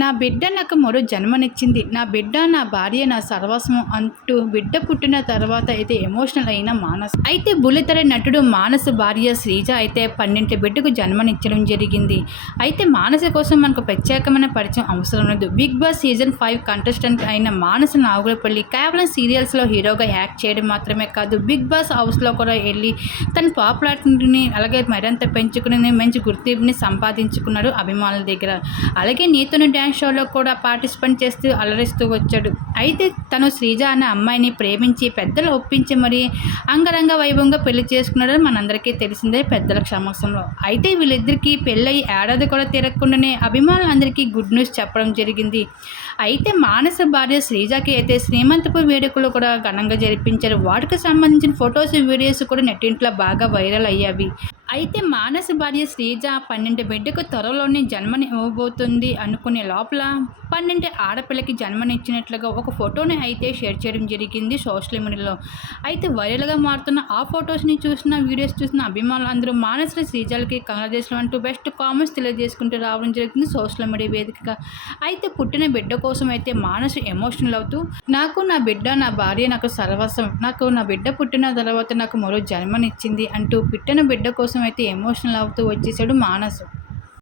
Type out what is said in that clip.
నా బిడ్డ నాకు మరో జన్మనిచ్చింది. నా బిడ్డ నా భార్య నా సర్వస్వం అంటూ బిడ్డ పుట్టిన తర్వాత అయితే ఎమోషనల్ అయిన మానస్. అయితే బుల్లితెర నటుడు మానస్ భార్య శ్రీజ అయితే పన్నెండు బిడ్డకు జన్మనిచ్చడం జరిగింది. అయితే మానస కోసం మనకు ప్రత్యేకమైన పరిచయం అవసరం లేదు. Big boss season five contestant అయిన మానస నాగులపల్లి కేవలం సీరియల్స్లో హీరోగా యాక్ట్ చేయడం మాత్రమే కాదు బిగ్ బాస్ హౌస్లో కూడా వెళ్ళి తన పాపులారిటీని అలాగే మరింత పెంచుకుని మంచి గుర్తింపుని సంపాదించుకున్నాడు అభిమానుల దగ్గర. అలాగే నీతుని డ్యాన్స్ షోలో కూడా పార్టిసిపేట్ చేస్తూ అలరిస్తూ వచ్చాడు. అయితే తను శ్రీజ అనే అమ్మాయిని ప్రేమించి పెద్దలు ఒప్పించి మరి అంగరంగ వైభవంగా పెళ్ళి చేసుకున్నాడని మనందరికీ తెలిసిందే పెద్దల సమక్షంలో అయితే వీళ్ళిద్దరికీ పెళ్ళయి ఏడాది కూడా తిరగకుండానే అభిమానులందరికీ గుడ్ న్యూస్ చెప్పడం జరిగింది. అయితే మానస భార్య శ్రీజకి అయితే శ్రీమంతపు వేడుకలు కూడా ఘనంగా జరిపించారు. వాటికి సంబంధించిన ఫొటోస్ వీడియోస్ కూడా నెట్టింట్లో బాగా వైరల్ అయ్యాయి. అయితే మానస భార్య శ్రీజ పన్నెండు బిడ్డకు త్వరలోనే జన్మని ఇవ్వబోతుంది అనుకునే లోపల పన్నెండు ఆడపిల్లకి జన్మనిచ్చినట్లుగా ఒక ఫోటోని అయితే షేర్ చేయడం జరిగింది సోషల్ మీడియాలో. అయితే వైరల్గా మారుతున్న ఆ ఫొటోస్ని చూసిన వీడియోస్ చూసిన అభిమానులు అందరూ మానసుల శ్రీజలకి కంగ్రాచులేషన్ అంటూ బెస్ట్ కామెంట్స్ తెలియజేసుకుంటూ రావడం జరిగింది సోషల్ మీడియా వేదికగా. అయితే పుట్టిన బిడ్డ కోసం అయితే మానసు ఎమోషనల్ అవుతూ నాకు నా బిడ్డ నా భార్య నాకు సర్వస్వం. నాకు నా బిడ్డ పుట్టిన తర్వాత నాకు మరో జన్మనిచ్చింది అంటూ పుట్టిన బిడ్డ కోసం కోసం అయితే ఎమోషనల్ అవుతూ వచ్చేసాడు మానసు.